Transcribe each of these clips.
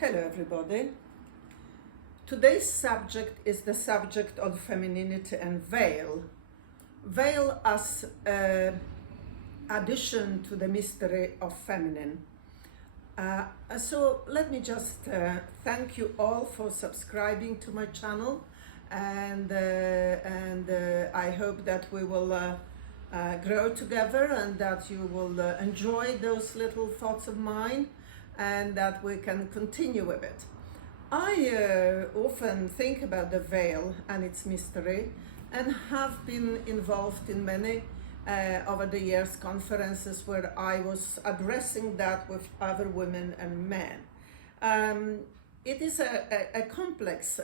Hello everybody. Today's subject is the subject of femininity and veil. Veil as addition to the mystery of feminine. So let me just thank you all for subscribing to my channel, and I hope that we will grow together and that you will enjoy those little thoughts of mine, and that we can continue with it. I often think about the veil and its mystery, and have been involved in many over the years conferences where I was addressing that with other women and men. It is a complex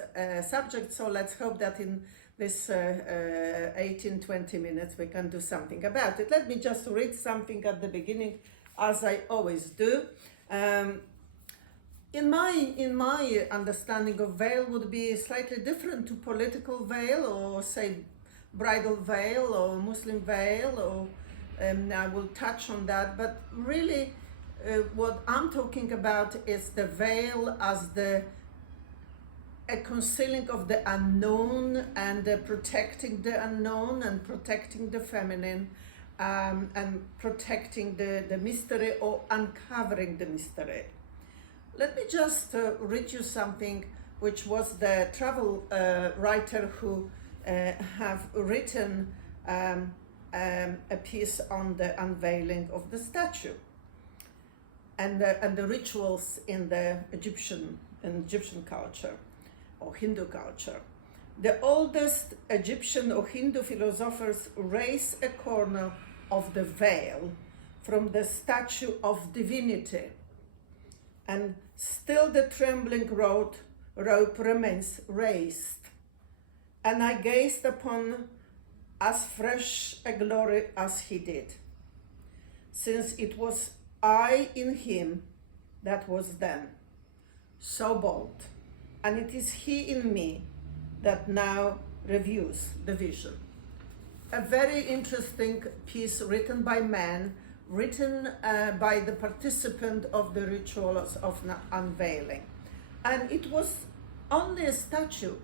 subject, so let's hope that in this 18-20 minutes we can do something about it. Let me just read something at the beginning, as I always do. In my understanding of veil would be slightly different to political veil, or say bridal veil or Muslim veil, or I will touch on that, but really what I'm talking about is the veil as a concealing of the unknown, and protecting the unknown and protecting the feminine, and protecting the mystery, or uncovering the mystery. Let me just read you something which was the travel writer who have written a piece on the unveiling of the statue and the rituals in the Egyptian culture or Hindu culture. The oldest Egyptian or Hindu philosophers raise a corner of the veil from the statue of divinity, and still the trembling rope remains raised. And I gazed upon as fresh a glory as he did, since it was I in him that was then so bold, and it is he in me that now reviews the vision. A very interesting piece written by man, written by the participant of the rituals of unveiling. And it was only a statue,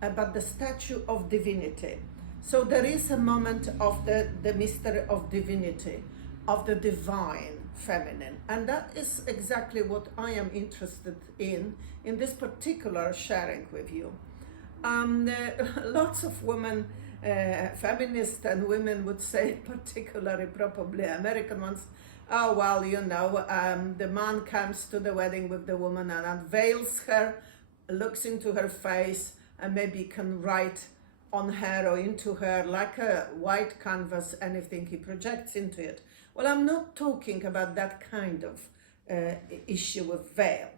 but the statue of divinity. So there is a moment of the mystery of divinity, of the divine feminine. And that is exactly what I am interested in this particular sharing with you. Lots of women, feminists and women would say, particularly probably American ones, oh well, you know, the man comes to the wedding with the woman and unveils her, looks into her face, and maybe can write on her or into her like a white canvas anything he projects into it. Well, I'm not talking about that kind of issue with veil.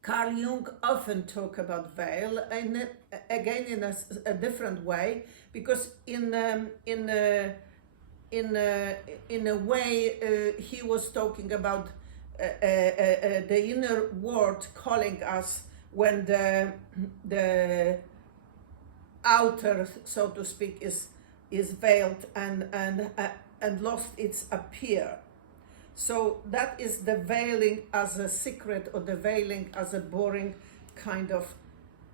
Carl Jung often talk about veil, and again in a different way, because in a way he was talking about the inner world calling us when the outer, so to speak, is veiled and lost its appear. So that is the veiling as a secret, or the veiling as a boring kind of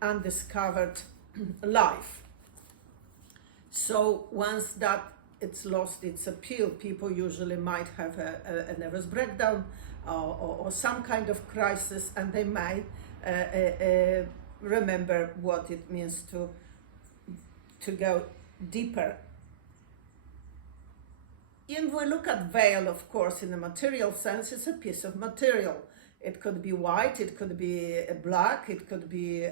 undiscovered life. So once that it's lost its appeal, people usually might have a nervous breakdown or some kind of crisis, and they might remember what it means to go deeper. If we look at veil, of course, in a material sense, it's a piece of material. It could be white, it could be black, it could be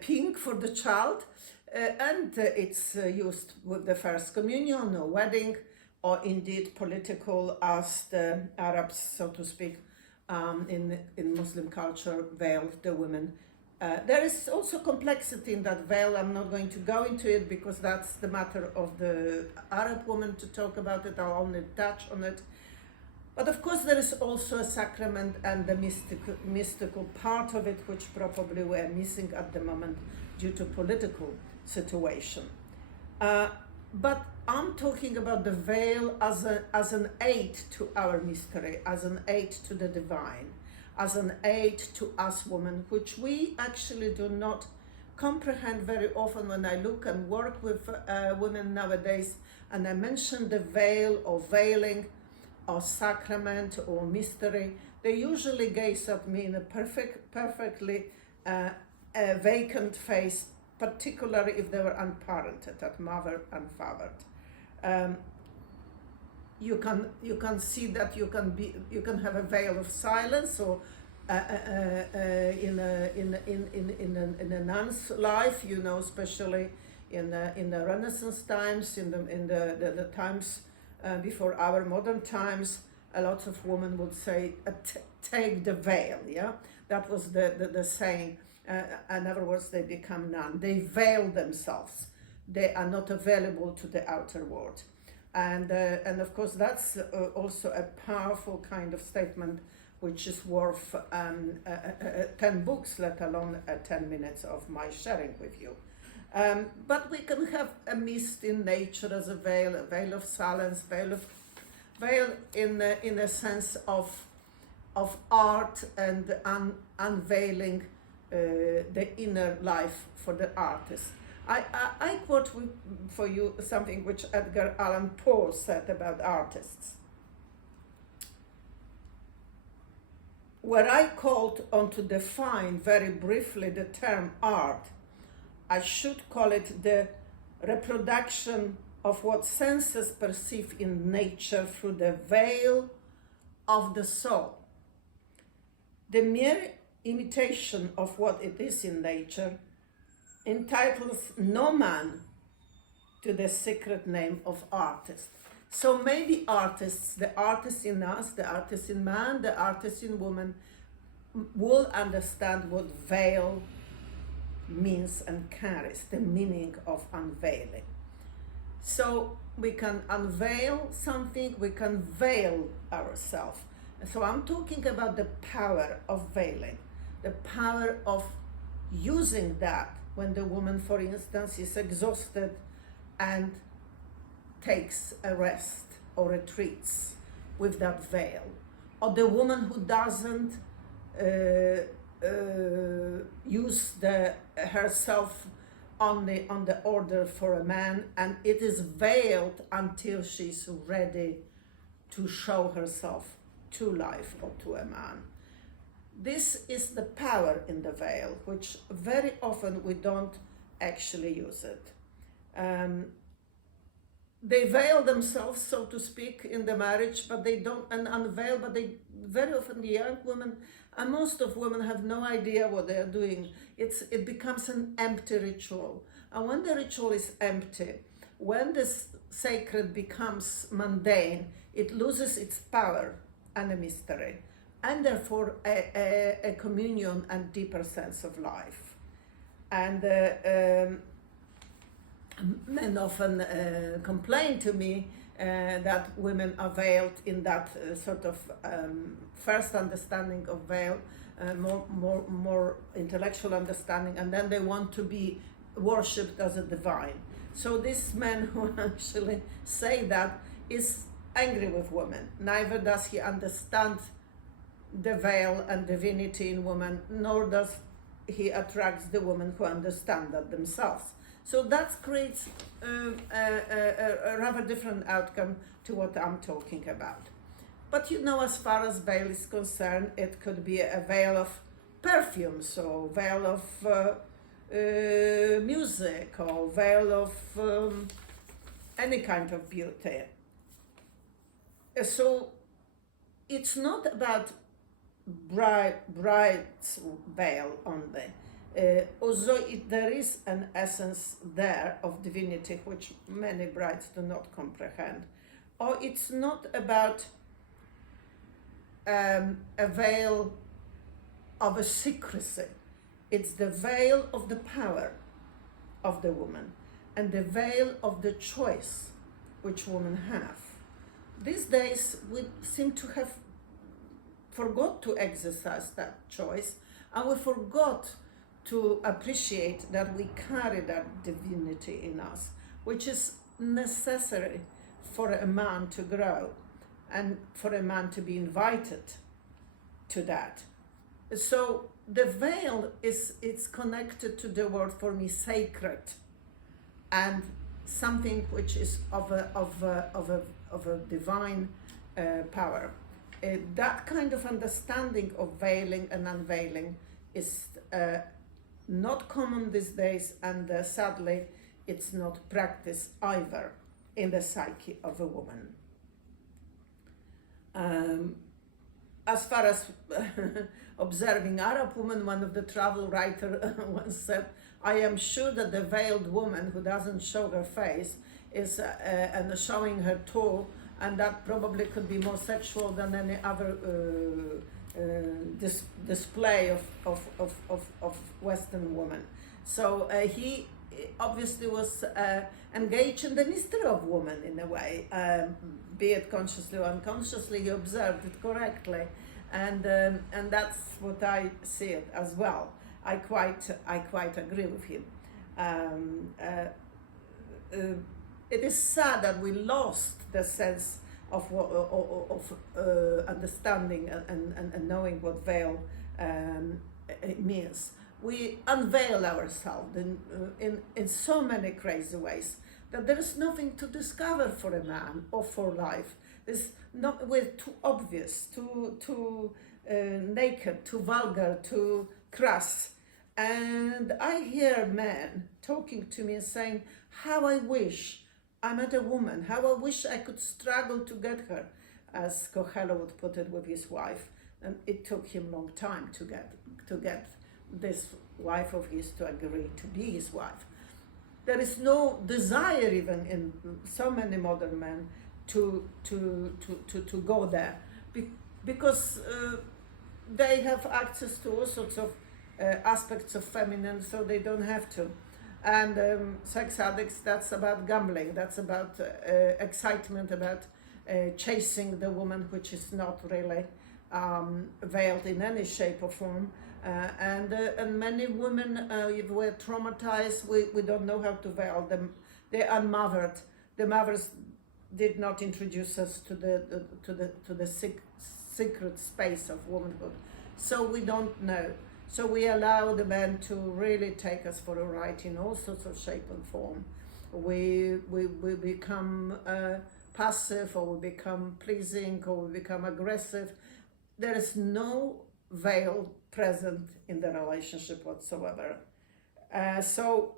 pink for the child, and it's used with the first communion or wedding, or indeed political, as the Arabs, so to speak, in Muslim culture, veiled the women. There is also complexity in that veil. I'm not going to go into it because that's the matter of the Arab woman to talk about it. I'll only touch on it. But of course there is also a sacrament and the mystical part of it, which probably we're missing at the moment due to political situation. But I'm talking about the veil as an aid to our mystery, as an aid to the divine, as an aid to us women, which we actually do not comprehend very often. When I look and work with women nowadays, and I mention the veil or veiling or sacrament or mystery, they usually gaze at me in a perfectly vacant face, particularly if they were unparented, at mother and fathered. You can see that you can have a veil of silence, or in a nun's life, you know, especially in the Renaissance times, in the times before our modern times, a lot of women would say, take the veil, yeah? That was the saying. In other words, they become nun. They veil themselves. They are not available to the outer world. And of course, that's also a powerful kind of statement, which is worth 10 books, let alone 10 minutes of my sharing with you. But we can have a mist in nature as a veil of silence, veil in a sense of art and unveiling the inner life for the artist. I quote for you something which Edgar Allan Poe said about artists. Were I called on to define very briefly the term art, I should call it the reproduction of what senses perceive in nature through the veil of the soul. The mere imitation of what it is in nature entitles no man to the secret name of artist. So maybe artists, the artist in us, the artist in man, the artist in woman, will understand what veil means and carries, the meaning of unveiling. So we can unveil something, we can veil ourselves. So I'm talking about the power of veiling, the power of using that when the woman, for instance, is exhausted and takes a rest or retreats with that veil, or the woman who doesn't use herself on the order for a man, and it is veiled until she's ready to show herself to life or to a man. This is the power in the veil, which very often we don't actually use it. They veil themselves, so to speak, in the marriage, but they don't unveil, but they very often, the young women, and most of women, have no idea what they are doing. It becomes an empty ritual. And when the ritual is empty, when this sacred becomes mundane, it loses its power and a mystery, and therefore a communion and deeper sense of life. And men often complain to me that women are veiled in that sort of first understanding of veil, more intellectual understanding, and then they want to be worshipped as a divine. So this man who actually say that is angry with women. Neither does he understand the veil and divinity in women, nor does he attract the women who understand that themselves. So that creates a rather different outcome to what I'm talking about. But you know, as far as veil is concerned, it could be a veil of perfumes, or veil of music, or veil of any kind of beauty. So it's not about bride's veil only, although there is an essence there of divinity which many brides do not comprehend. Or it's not about a veil of a secrecy. It's the veil of the power of the woman, and the veil of the choice which women have. These days we seem to have forgot to exercise that choice, and we forgot to appreciate that we carry that divinity in us, which is necessary for a man to grow and for a man to be invited to that. So the veil it's connected to the word for me sacred, and something which is of a divine power. That kind of understanding of veiling and unveiling is not common these days, and sadly it's not practiced either in the psyche of a woman. As far as observing Arab women, one of the travel writer once said, I am sure that the veiled woman who doesn't show her face is and showing her toe, and that probably could be more sexual than any other display of Western woman. So he obviously was engaged in the mystery of woman in a way, be it consciously or unconsciously. He observed it correctly, and that's what I see it as well. I quite agree with him. It is sad that we lost the sense of understanding and knowing what veil it means. We unveil ourselves in so many crazy ways that there is nothing to discover for a man or for life. We're too obvious, too naked, too vulgar, too crass. And I hear men talking to me and saying, how I wish I met a woman, how I wish I could struggle to get her, as Coelho would put it with his wife. And it took him a long time to get this wife of his to agree to be his wife. There is no desire even in so many modern men to go there, because they have access to all sorts of aspects of feminine, so they don't have to. And sex addicts, that's about gambling, that's about excitement, about chasing the woman, which is not really veiled in any shape or form. And many women were traumatized. We don't know how to veil them. They're unmothered. The mothers did not introduce us to the secret space of womanhood, so we don't know. So we allow the men to really take us for a ride in all sorts of shape and form. We become passive, or we become pleasing, or we become aggressive. There is no veil present in the relationship whatsoever. So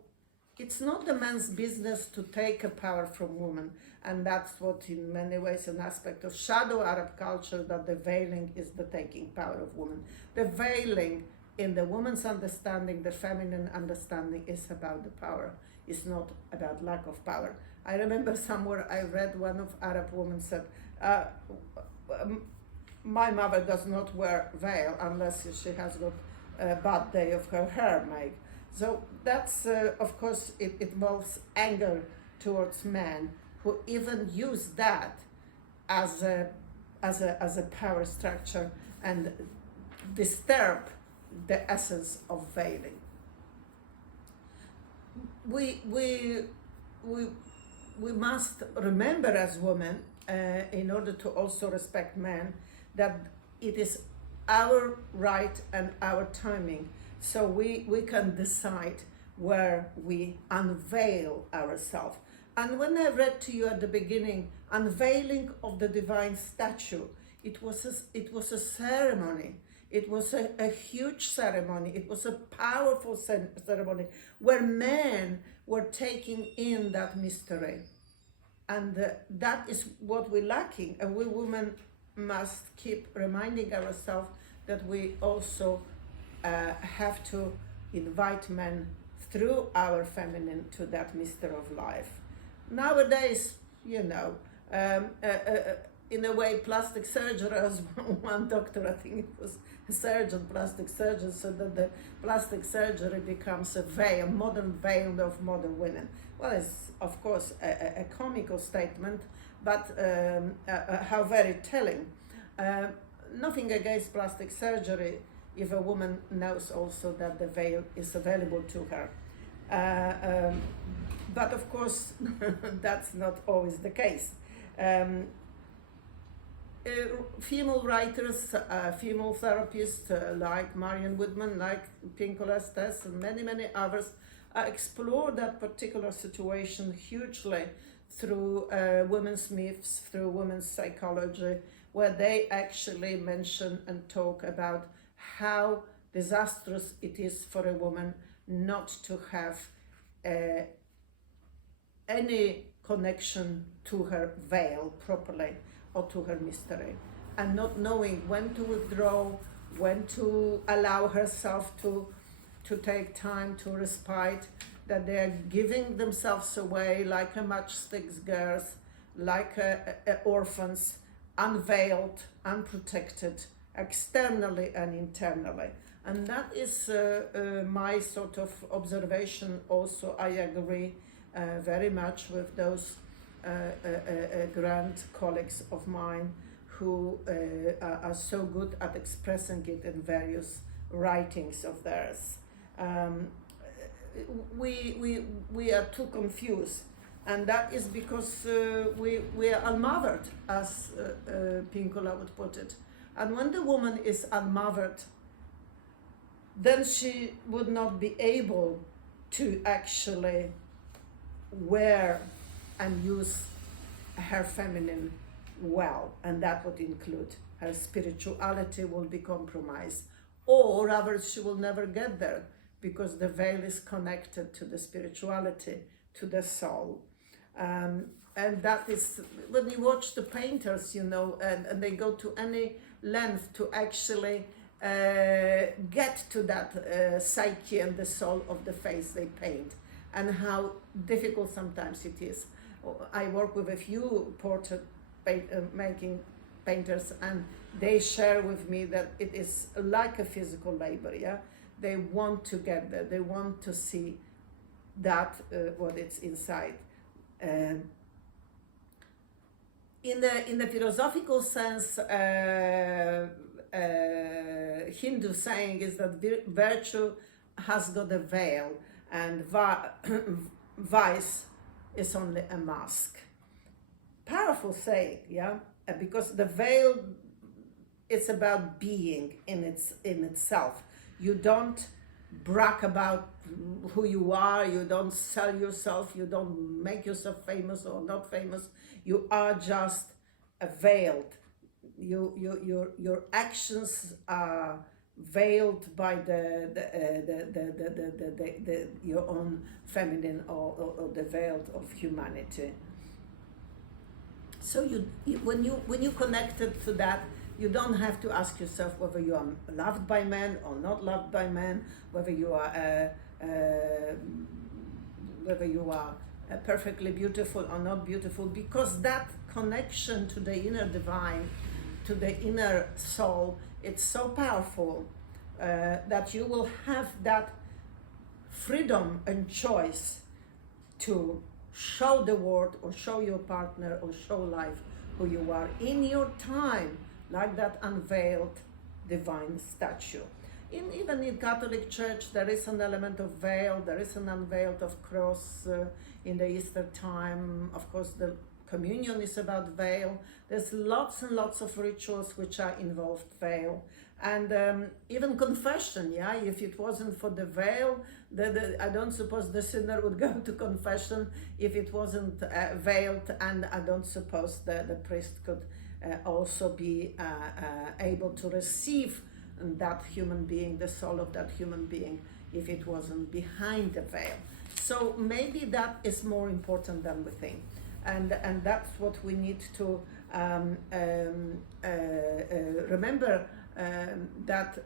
it's not the man's business to take a power from woman, and that's what in many ways an aspect of shadow Arab culture, that the veiling is the taking power of woman. The veiling in the woman's understanding, the feminine understanding, is about the power. It's not about lack of power. I remember somewhere I read one of Arab women said, my mother does not wear veil unless she has got a bad day of her hair made. So that's, of course, it involves anger towards men who even use that as a power structure and disturb the essence of veiling. We must remember as women, in order to also respect men, that it is our right and our timing. So we can decide where we unveil ourselves. And when I read to you at the beginning, unveiling of the divine statue, it was a ceremony. It was a huge ceremony. It was a powerful ceremony where men were taking in that mystery. And that is what we're lacking. And we women must keep reminding ourselves that we also have to invite men through our feminine to that mystery of life. Nowadays, in a way, plastic surgery, as one doctor, I think it was a surgeon, plastic surgeon, so that the plastic surgery becomes a veil, a modern veil of modern women. Well, it's of course a comical statement, but how very telling. Nothing against plastic surgery if a woman knows also that the veil is available to her. But of course, that's not always the case. Um, Female writers, female therapists like Marion Woodman, like Pinkola Estes, and many others explore that particular situation hugely through women's myths, through women's psychology, where they actually mention and talk about how disastrous it is for a woman not to have any connection to her veil properly, or to her mystery, and not knowing when to withdraw, when to allow herself to take time to respite, that they are giving themselves away like a matchsticks girls, like orphans, unveiled, unprotected, externally and internally. And that is my sort of observation also. I agree very much with those grand colleagues of mine who are so good at expressing it in various writings of theirs. We are too confused, and that is because we are unmothered, as Pinkola would put it. And when the woman is unmothered, then she would not be able to actually wear and use her feminine well, and that would include her spirituality will be compromised, or rather she will never get there, because the veil is connected to the spirituality, to the soul. And that is, when you watch the painters, you know, and they go to any length to actually get to that psyche and the soul of the face they paint, and how difficult sometimes it is. I work with a few portrait making painters, and they share with me that it is like a physical labor. Yeah, they want to get there. They want to see that what it's inside. In the philosophical sense, Hindu saying is that virtue has got a veil, and vice is only a mask. Powerful saying, yeah, because the veil, it's about being in itself. You don't brag about who you are. You don't sell yourself. You don't make yourself famous or not famous. You are just veiled. Your actions are veiled by your own feminine or the veil of humanity. So when you connected to that, you don't have to ask yourself whether you are loved by men or not loved by men, whether you are perfectly beautiful or not beautiful, because that connection to the inner divine, to the inner soul, it's so powerful that you will have that freedom and choice to show the world, or show your partner, or show life who you are in your time, like that unveiled divine statue. Even in Catholic Church, there is an element of veil, there is an unveiled of cross in the Easter time. Of course, the communion is about veil. There's lots and lots of rituals which are involved veil. And even confession, yeah, if it wasn't for the veil, I don't suppose the sinner would go to confession if it wasn't veiled, and I don't suppose the priest could also be able to receive that human being, the soul of that human being, if it wasn't behind the veil. So maybe that is more important than we think, and that's what we need to remember. That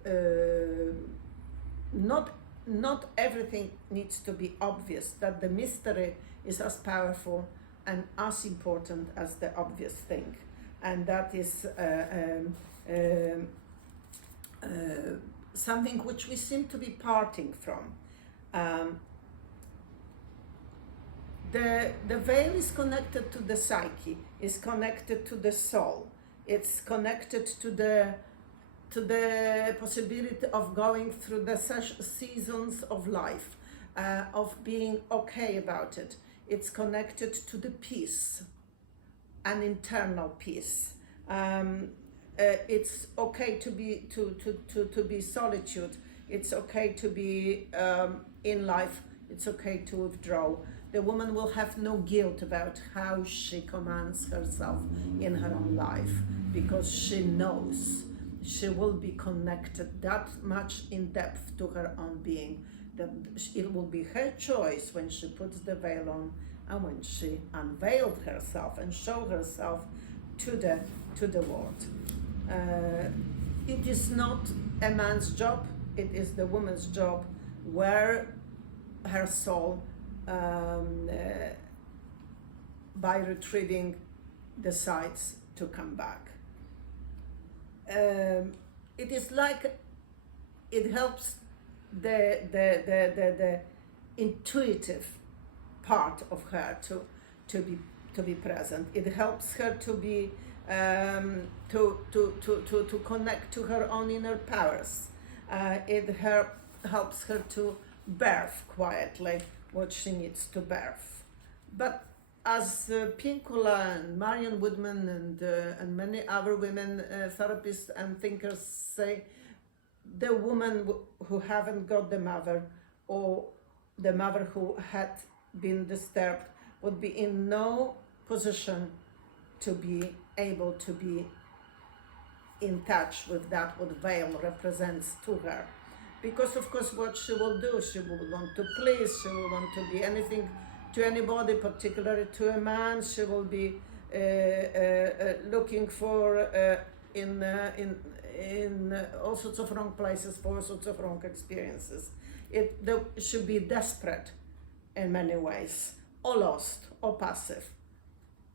not everything needs to be obvious, that the mystery is as powerful and as important as the obvious thing, and that is something which we seem to be parting from. The veil is connected to the psyche, is connected to the soul, it's connected to the possibility of going through the seasons of life. of being okay about it. It's connected to the peace, an internal peace. It's okay to be solitude. It's okay to be in life. It's okay to withdraw. The woman will have no guilt about how she commands herself in her own life, because she knows she will be connected that much in depth to her own being that it will be her choice when she puts the veil on and when she unveiled herself and showed herself to the world. It is not a man's job, it is the woman's job, where her soul, by retrieving, decides to come back. It is like it helps the intuitive part of her to be present. It helps her to be to connect to her own inner powers. It helps her to birth quietly what she needs to birth. But as Pinkula and Marion Woodman and many other women therapists and thinkers say, the woman who haven't got the mother, or the mother who had been disturbed, would be in no position to be able to be in touch with that what veil represents to her. Because of course what she will do, she will want to please, she will want to be anything to anybody, particularly to a man. She will be looking for in all sorts of wrong places for all sorts of wrong experiences. It should be desperate in many ways, or lost, or passive.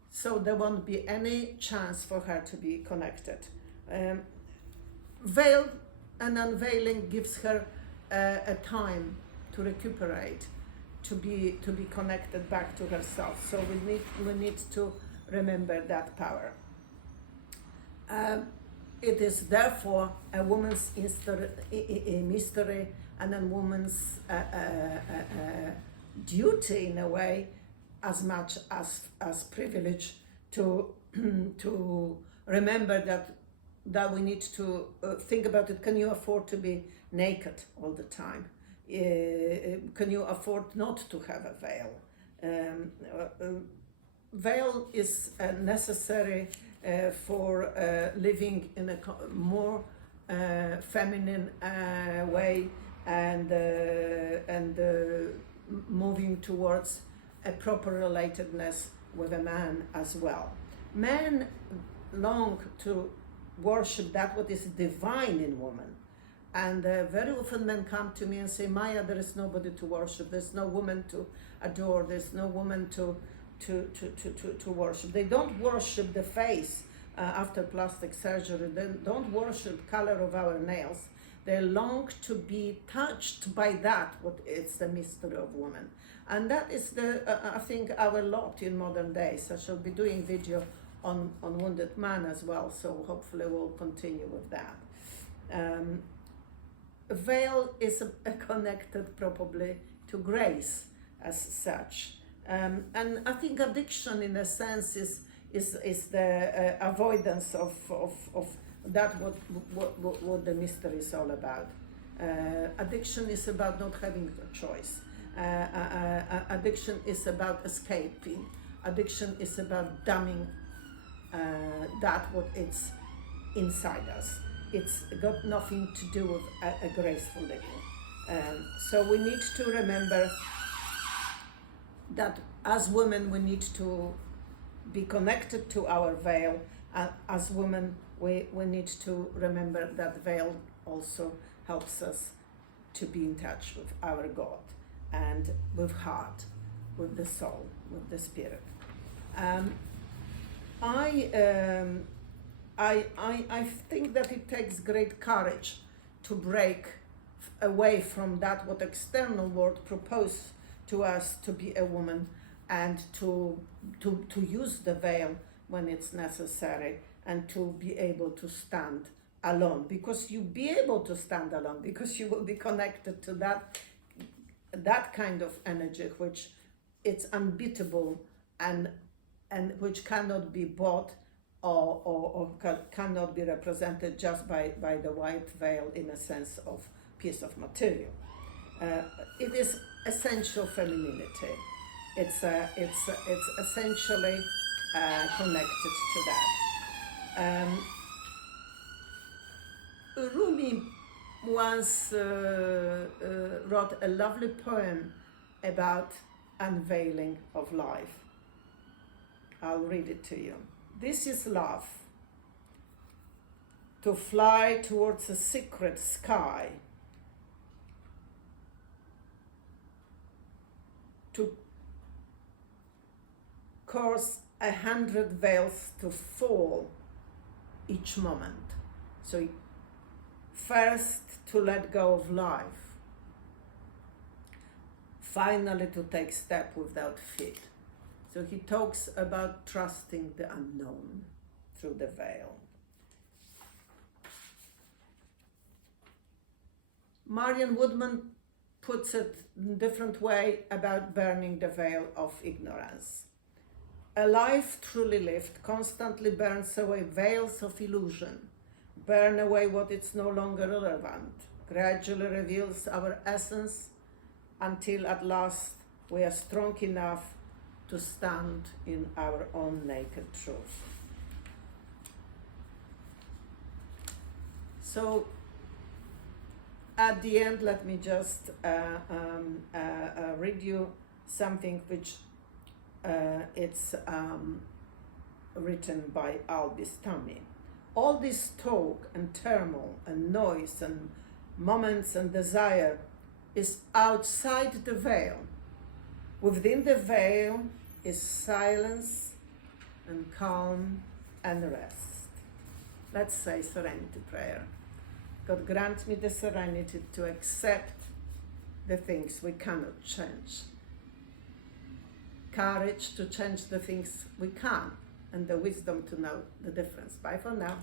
So there won't be any chance for her to be connected. Veil and unveiling gives her a time to recuperate, to be connected back to herself. So we need to remember that power. It is therefore a woman's mystery and a woman's duty, in a way, as much as privilege, to to remember that we need to think about it. Can you afford to be naked all the time? Can you afford not to have a veil? Veil is necessary for living in a more feminine way, and moving towards a proper relatedness with a man as well. Men long to worship that what is divine in woman, and very often men come to me and say, Maya, there is nobody to worship, there's no woman to adore, there's no woman to worship. They don't worship the face after plastic surgery, they don't worship color of our nails. They long to be touched by that what is the mystery of woman. And that is I think our lot in modern days. I shall be doing video on Wounded Man as well, so hopefully we'll continue with that. Veil is connected probably to grace as such. And I think addiction, in a sense, is the avoidance of that what the mystery is all about. Addiction is about not having a choice. Addiction is about escaping. Addiction is about dumbing that what it's inside us. It's got nothing to do with a graceful living. So we need to remember that as women we need to be connected to our veil. As women we need to remember that veil also helps us to be in touch with our God and with heart, with the soul, with the spirit. I think that it takes great courage to break away from that what external world propose to us to be a woman, and to use the veil when it's necessary, and to be able to stand alone, because you'll be able to stand alone, because you will be connected to that that kind of energy which it's unbeatable and which cannot be bought or cannot be represented just by the white veil in a sense of piece of material. It is essential femininity. It's essentially connected to that. Rumi once wrote a lovely poem about unveiling of life. I'll read it to you. This is love, to fly towards a secret sky, to cause 100 veils to fall each moment. So first to let go of life, finally to take step without feet. So he talks about trusting the unknown through the veil. Marian Woodman puts it in a different way about burning the veil of ignorance. A life truly lived constantly burns away veils of illusion, burn away what is no longer relevant, gradually reveals our essence until at last we are strong enough to stand in our own naked truth. So at the end, let me just read you something which it's written by Al-Bistami. All this talk and turmoil and noise and moments and desire is outside the veil. Within the veil is silence and calm and rest. Let's say serenity prayer. God, grant me the serenity to accept the things we cannot change. Courage to change the things we can, and the wisdom to know the difference. Bye for now.